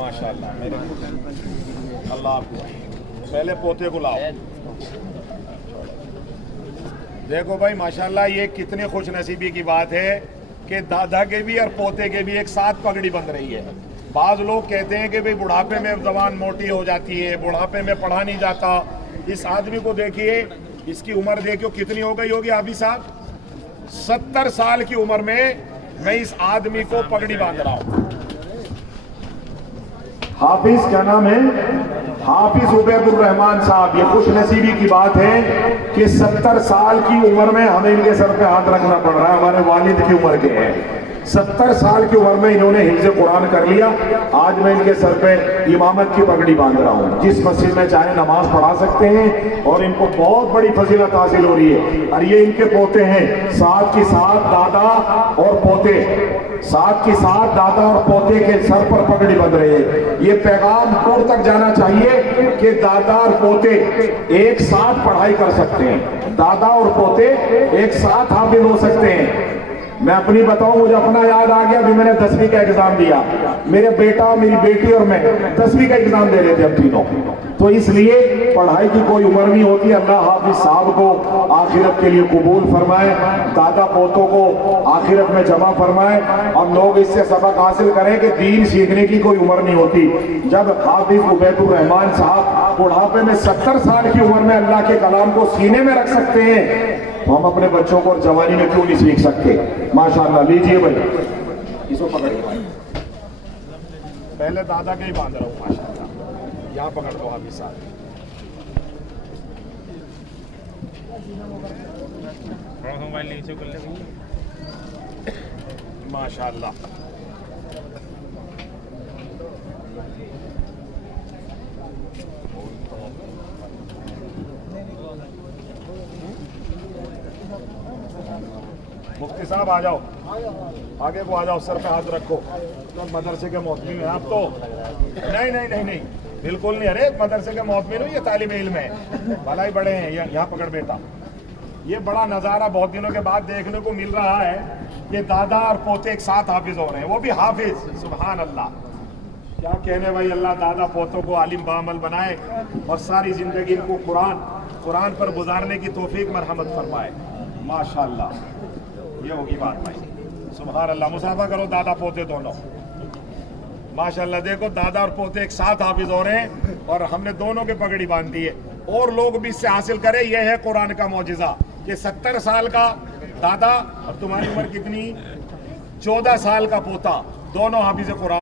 माशाल्लाह मेरे अल्लाह आपको पहले पोते को लाओ। देखो भाई माशाल्लाह ये कितनी खुश नसीबी की बात है कि दादा के भी और पोते के भी एक साथ पगड़ी बंध रही है। बाज लोग कहते हैं कि भाई बुढ़ापे में जबान मोटी हो जाती है, बुढ़ापे में पढ़ा नहीं जाता। इस आदमी को देखिए, इसकी उम्र देखियो कितनी हो गई होगी हाफिज साहब, 70 साल की उम्र में मैं इस आदमी को पगड़ी बांध रहा हूं। हाफिज क्या नाम है? हाफिज उबैदुर रहमान साहब। ये खुश नसीबी की बात है कि 70 साल की उम्र में हमें इनके सर पे हाथ रखना पड़ रहा है। हमारे वालिद की उम्र के हैं, 70 साल की उम्र में इन्होंने हिफ्ज़ कुरान कर लिया। आज मैं इनके सर पे इमामत की पगड़ी बांध रहा हूँ। जिस मस्जिद में चाहे नमाज पढ़ा सकते हैं और इनको बहुत बड़ी फजीलत हासिल हो रही है। और ये इनके पोते हैं, साथ की साथ दादा और पोते, साथ की साथ दादा और पोते के सर पर पगड़ी बंध रही है। ये पैगाम दूर तक जाना चाहिए कि दादा और पोते एक साथ पढ़ाई कर सकते हैं, दादा और पोते एक साथ हाफिज हो सकते हैं। मैं अपनी बताऊं, मुझे अपना याद आ गया। अभी मैंने 10वीं का एग्जाम दिया, मेरे बेटा मेरी बेटी और मैं 10वीं का एग्जाम दे रहे थे हम तीनों। तो इसलिए पढ़ाई की कोई उम्र नहीं होती। अल्लाह हाफिज साहब को आखिरत के लिए कबूल फरमाए, दादा पोतों को आखिरत में जमा फरमाए और लोग इससे सबक हासिल करें कि दीन सीखने की कोई उम्र नहीं होती। जब हाफिज उबैदुर रहमान साहब बुढ़ापे में 70 साल की उम्र में अल्लाह के कलाम को सीने में रख सकते हैं, तो हम अपने बच्चों को जवानी में क्यों नहीं सीख सकते? माशाअल्लाह। लीजिए भाई, इसको पकड़िए भाई। पहले दादा के ही बांध रहा हूँ माशाअल्लाह। यहाँ पकड़ दो हाफिज साहब। माशाअल्लाह। मुफ्ती साहब आ जाओ, आगे को आ जाओ, सर पे हाथ रखो। तो मदरसे के मोहतमी हैं आप तो? नहीं नहीं नहीं नहीं, बिल्कुल नहीं। अरे मदरसे के मोहतमी हो, ये तालिब इल्म है, भलाई बड़े हैं। यहाँ पकड़ बेटा। ये बड़ा नज़ारा बहुत दिनों के बाद देखने को मिल रहा है कि दादा और पोते एक साथ हाफिज हो रहे हैं, वो भी हाफिज। सुभान अल्लाह, क्या कहने भाई। अल्लाह दादा पोतों को आलिम बामल बनाए और सारी जिंदगी इनको कुरान पर गुजारने की तौफीक मरहमत फरमाए। माशाअल्लाह, ये होगी बात भाई। सुभान अल्लाह। मुसाफा करो दादा पोते दोनों। माशाअल्लाह। देखो दादा और पोते एक साथ हाफिज हो रहे हैं और हमने दोनों के पगड़ी बांध दी है। और लोग भी इससे हासिल करें। यह है कुरान का मौजिज़ा कि 70 साल का दादा और तुम्हारी उम्र कितनी, 14 साल का पोता, दोनों हाफिज कुरान।